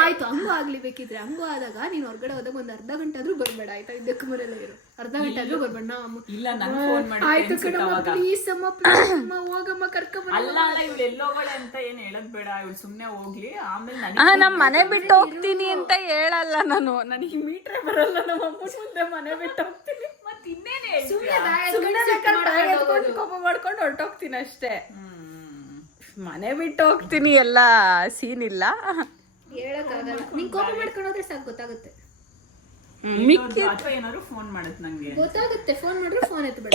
ಆಯ್ತು, ಹಂಗೂ ಆಗ್ಲಿ ಬೇಕಿದ್ರೆ. ಹಂಗೂ ಆದಾಗ ನೀನ್ ಹೊರಗಡೆ ಹೋದಾಗ ಒಂದ್ ಅರ್ಧ ಗಂಟೆ ಆದ್ರೂ ಬರ್ಬೇಡ ಆಯ್ತಾ? ಇದಕ್ಕೆ ಮನೆಯಲ್ಲ ಇರು, ಅರ್ಧ ಗಂಟೆ ಆದ್ರೂ ಬರ್ಬೇಡ. ಇಲ್ಲ, ನಂಗೆ ಫೋನ್ ಮಾಡಿ ಆಯ್ತು ಕಣಮ್ಮ, ಪ್ಲೀಸ್ ಅಮ್ಮ, ಪ್ಲೀಸ್ ಅಮ್ಮ, ಹೋಗಮ್ಮ, ಕರ್ಕೊಂಡ್ ಅಲ್ಲ ಇವಳು ಎಲ್ಲೋಗಳೆ ಅಂತ ಏನ್ ಹೇಳದ್ ಬೇಡ. ಇವಳು ಸುಮ್ನೆ ಹೋಗ್ಲಿ. ಆಮೇಲೆ ನಮ್ ಮನೆ ಬಿಟ್ಟು ಹೋಗ್ತೀನಿ ಅಂತ ಹೇಳಲ್ಲ ನಾನು. ನನಗೆ ಮೀಟ್ರೆ ಬರಲ್ಲ. ನಮ್ಮ ಅಮ್ಮನ ಮುಂದೆ ಮನೆ ಬಿಟ್ಟು ಹೋಗ್ತೀನಿ. ಮತ್ತೆ ಇನ್ನೇನೆ ಕೋಪ ಮಾಡ್ಕೊಂಡು ಹೊರಟೋಗ್ತೀನಿ ಅಷ್ಟೇ. ಮನೆ ಬಿಟ್ಟು ಹೋಗ್ತೀನಿ ಎಲ್ಲ ಸೀನ್ ಇಲ್ಲ. ಹೇಳಕ್ಕಾಗಲ್ಲ. ನೀನ್ ಕೋಪ ಮಾಡ್ಕೊಂಡು ಹೋದ್ರೆ ಸಾಕು, ಗೊತ್ತಾಗುತ್ತೆ. ಅಥವಾ ಏನಾದ್ರು ಫೋನ್ ಮಾಡುತ್ತೆ ನಂಗೆ, ಗೊತ್ತಾಗುತ್ತೆ. ಫೋನ್ ಮಾಡ್ರೆ ಫೋನ್ ಎತ್ತಬೇಡ.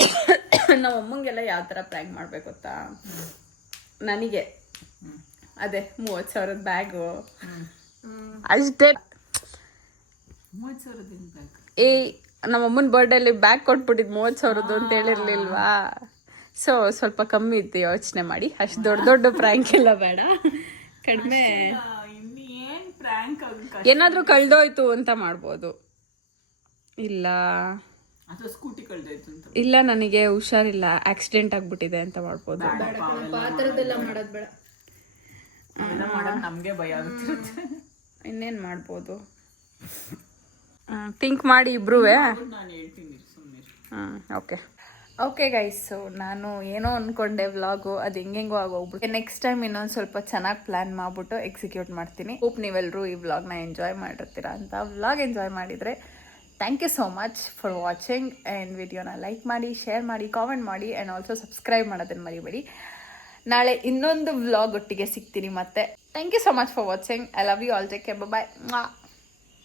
ನಮ್ಮ ಅಮ್ಮಂಗೆಲ್ಲ ಯಾವ ತರ ಪ್ರ್ಯಾಂಕ್ ಮಾಡ್ಬೇಕು ಗೊತ್ತಾ? ನನಗೆ ಅದೇ 30,000 ಬ್ಯಾಗು ಅಷ್ಟೇ. 30,000 ನಮ್ಮ ಅಮ್ಮನ ಬರ್ಡೇಲಿ ಬ್ಯಾಗ್ ಕೊಟ್ಬಿಟ್ಟಿದ್ 30,000 ಅಂತ ಹೇಳಿರ್ಲಿಲ್ವಾ? ಸೊ ಸ್ವಲ್ಪ ಕಮ್ಮಿ ಇತ್ತು, ಯೋಚನೆ ಮಾಡಿ. ಅಷ್ಟು ದೊಡ್ಡ ಪ್ರ್ಯಾಂಕ್ ಎಲ್ಲ ಬೇಡ, ಕಡಿಮೆ. ಏನ್ ಪ್ರ್ಯಾಂಕ್ ಏನಾದ್ರೂ ಕಳ್ದೋಯ್ತು ಅಂತ ಮಾಡ್ಬೋದು. ಇಲ್ಲ ಅಥವಾ ಸ್ಕೂಟಿ ಕಳ್ದೋಯ್ತು ಅಂತ. ಇಲ್ಲ ನನಗೆ ಹುಷಾರಿಲ್ಲ, ಆಕ್ಸಿಡೆಂಟ್ ಆಗ್ಬಿಟ್ಟಿದೆ ಅಂತ ಮಾಡ್ಬೋದು. ಆ ಥರದ್ದೆಲ್ಲ ಮಾಡೋದು ಬೇಡ. ನಮ್ಗೆ ಭಯ ಆಗುತ್ತಿರುತ್ತೆ. ಇನ್ನೇನ್ ಮಾಡ್ಬೋದು? ಥಿಂಕ್ ಮಾಡಿ ಇಬ್ರೂ. ನಾನು ಹೇಳ್ತೀನಿ ಸುಮ್ಮನೆ. ಓಕೆ ಗೈಸ್, ಸೊ ನಾನು ಏನೋ ಅಂದ್ಕೊಂಡೆ ವ್ಲಾಗು, ಅದು ಹೆಂಗೆಂಗೋ ಆಗೋಗ್ಬಿಟ್ಟು ನೆಕ್ಸ್ಟ್ ಟೈಮ್ ಇನ್ನೊಂದು ಸ್ವಲ್ಪ ಚೆನ್ನಾಗಿ ಪ್ಲ್ಯಾನ್ ಮಾಡಿಬಿಟ್ಟು ಎಕ್ಸಿಕ್ಯೂಟ್ ಮಾಡ್ತೀನಿ. ಹೋಪ್ ನೀವೆಲ್ಲರೂ ಈ ವ್ಲಾಗ್ನ ಎಂಜಾಯ್ ಮಾಡಿರ್ತೀರಾ ಅಂತ. ವ್ಲಾಗ್ ಎಂಜಾಯ್ ಮಾಡಿದರೆ thank you so much for watching. And ವಿಡಿಯೋನ ಲೈಕ್ ಮಾಡಿ, ಶೇರ್ ಮಾಡಿ, ಕಾಮೆಂಟ್ ಮಾಡಿ, ಆ್ಯಂಡ್ ಆಲ್ಸೋ ಸಬ್ಸ್ಕ್ರೈಬ್ ಮಾಡೋದನ್ನು ಮರಿಬೇಡಿ. ನಾಳೆ ಇನ್ನೊಂದು ವ್ಲಾಗ್ ಒಟ್ಟಿಗೆ ಸಿಗ್ತೀನಿ ಮತ್ತೆ. Thank you so much for watching. I love you all. Take care, bye.